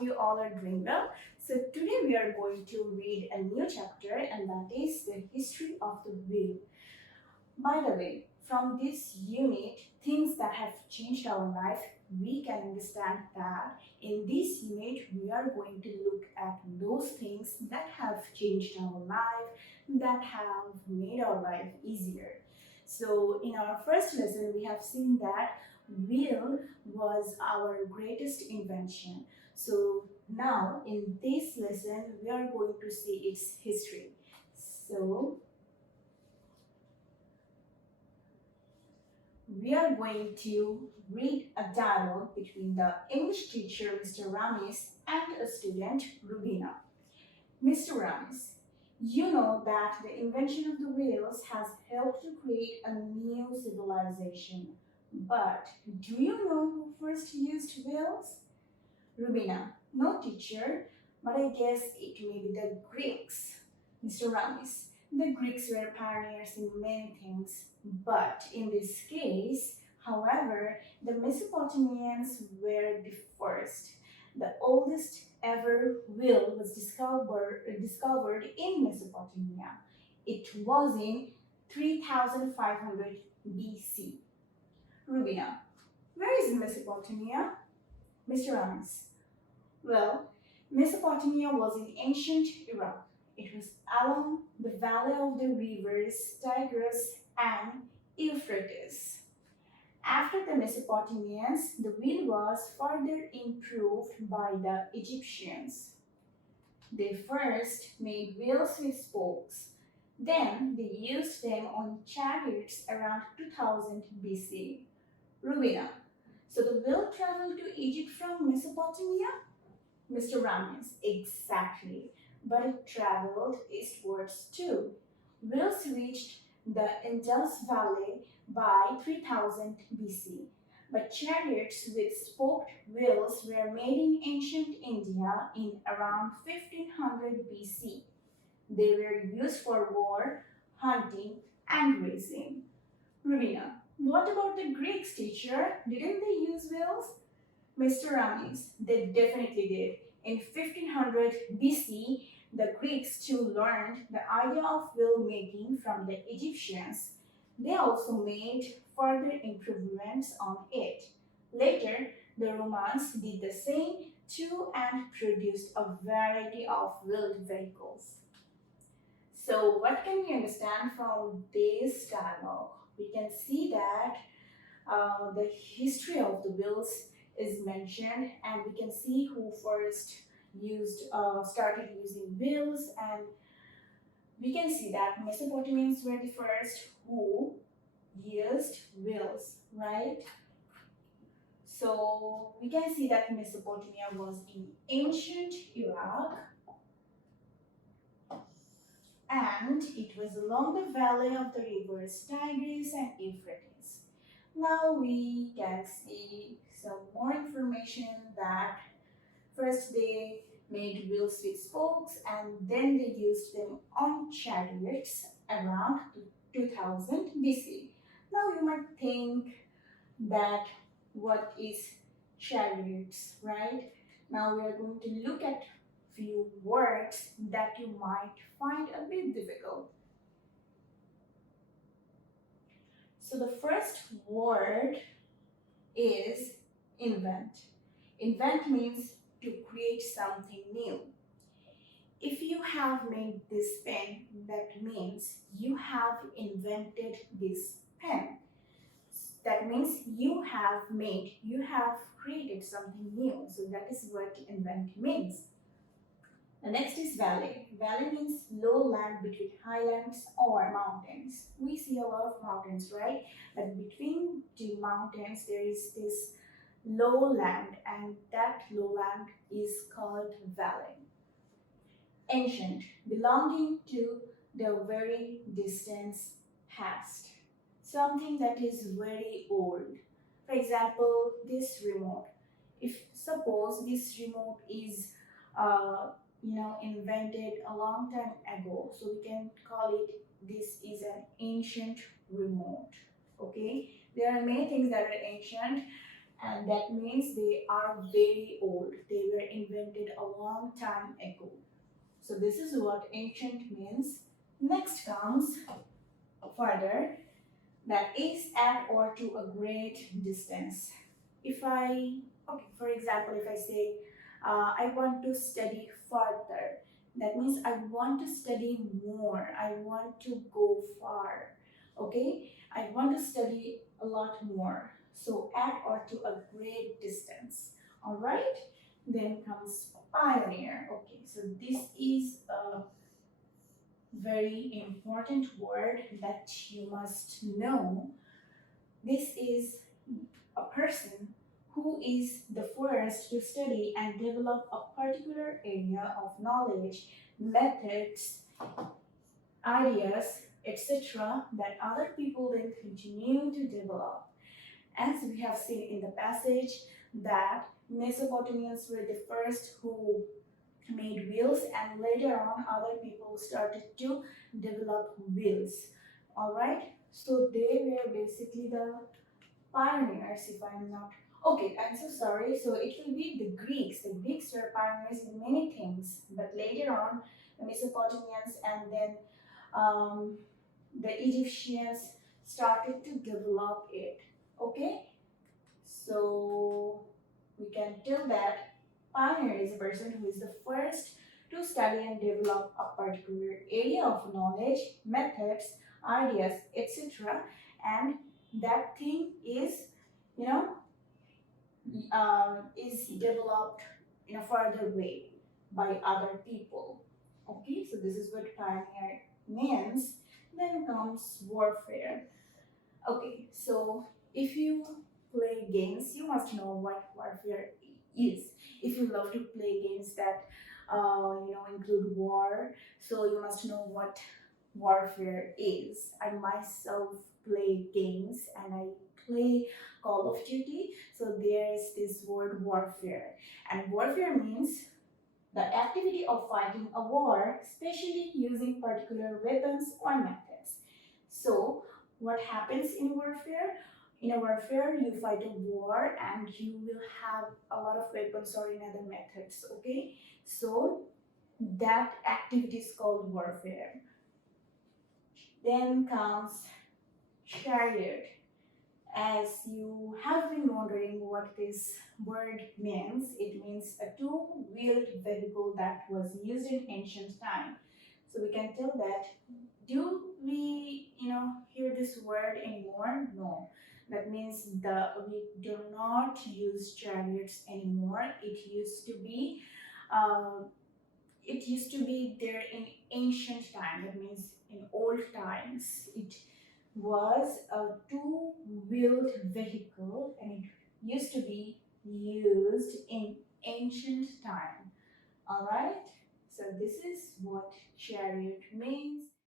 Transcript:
hope you all are doing well. So today we are going to read a new chapter, and that is the history of the wheel. By the way, from this unit, things that have changed our life, we can understand that in this unit we are going to look at those things that have changed our life, that have made our life easier. So in our first lesson, we have seen that wheel was our greatest invention. So now in this lesson, we are going to see its history. So we are going to read a dialogue between the English teacher, Mr. Ramis, and a student, Rubina. Mr. Ramis, you know that the invention of the wheels has helped to create a new civilization. But do you know who first used wheels? Rubina, no teacher, but I guess it may be the Greeks. Mr. Ramis, the Greeks were pioneers in many things, but in this case, however, the Mesopotamians were the first. The oldest ever wheel was discovered in Mesopotamia. It was in 3500 BC. Rubina, where is Mesopotamia? Mr. Ramis, well, Mesopotamia was in ancient Iraq. It was along the valley of the rivers Tigris and Euphrates. After the Mesopotamians, the wheel was further improved by the Egyptians. They first made wheels with spokes. Then they used them on chariots around 2000 BC. Rubina, so the wheel traveled to Egypt from Mesopotamia? Mr. Ramis, exactly. But it traveled eastwards too. Wheels reached the Indus Valley by 3000 BC. But chariots with spoked wheels were made in ancient India in around 1500 BC. They were used for war, hunting, and racing. Rubina, what about the Greeks, teacher? Didn't they use wheels? Mr. Ramis, they definitely did. In 1500 BC, the Greeks too learned the idea of wheel making from the Egyptians. They also made further improvements on it. Later, the Romans did the same too and produced a variety of wheeled vehicles. So, what can we understand from this dialogue? We can see that the history of the wheels is mentioned, and we can see who first started using wheels, and we can see that Mesopotamians were the first who used wheels, right? So we can see that Mesopotamia was in ancient Iraq, and it was along the valley of the rivers Tigris and Euphrates. Now we can see some more information that first they made wheels with spokes and then they used them on chariots around 2000 BC. Now you might think that what is chariots, right? Now we are going to look at few words that you might find a bit difficult. So the first word is invent. Invent means to create something new. If you have made this pen, that means you have invented this pen. That means you have created something new. So that is what invent means. The next is valley. Valley means low land between highlands or mountains. We see a lot of mountains, right? But between two mountains, there is this low land, and that low land is called valley. Ancient, belonging to the very distant past. Something that is very old. For example, this remote. If suppose this remote is invented a long time ago, so we can call it this is an ancient remote. Okay, there are many things that are ancient, and that means they are very old. They were invented a long time ago. So this is what ancient means. Next comes further, that is at or to a great distance. If I, okay, for example, if I say, I want to study further, that means I want to study more, I want to go far, okay? I want to study a lot more. So at or to a great distance, all right? Then comes pioneer. Okay, so this is a very important word that you must know. This is a person who is the first to study and develop a particular area of knowledge, methods, ideas, etc., that other people then continue to develop. As we have seen in the passage, that Mesopotamians were the first who made wheels, and later on other people started to develop wheels. All right, so they were basically the pioneers, if I'm not. Okay, I'm so sorry. So it will be the Greeks. The Greeks were pioneers in many things, but later on, the Mesopotamians and then um, the Egyptians started to develop it. Okay, so we can tell that pioneer is a person who is the first to study and develop a particular area of knowledge, methods, ideas, etc. And that thing is, you know, is developed in a further way by other people. Okay, so this is what pioneer means. Then comes warfare. Okay, so if you play games, you must know what warfare is. If you love to play games that include war, so you must know what warfare is. I myself play games and I play Call of Duty, so there is this word warfare, and warfare means the activity of fighting a war, especially using particular weapons or methods. So, what happens in warfare? In a warfare, you fight a war and you will have a lot of weapons or in other methods, okay? So, that activity is called warfare. Then comes chariot. As you have been wondering what this word means, it means a two-wheeled vehicle that was used in ancient time. So we can tell that, do we, hear this word anymore? No. That means we do not use chariots anymore. Uh, it used to be there in ancient time. That means in old times. It was a two-wheeled vehicle and it used to be used in ancient time. All right, so this is what chariot means.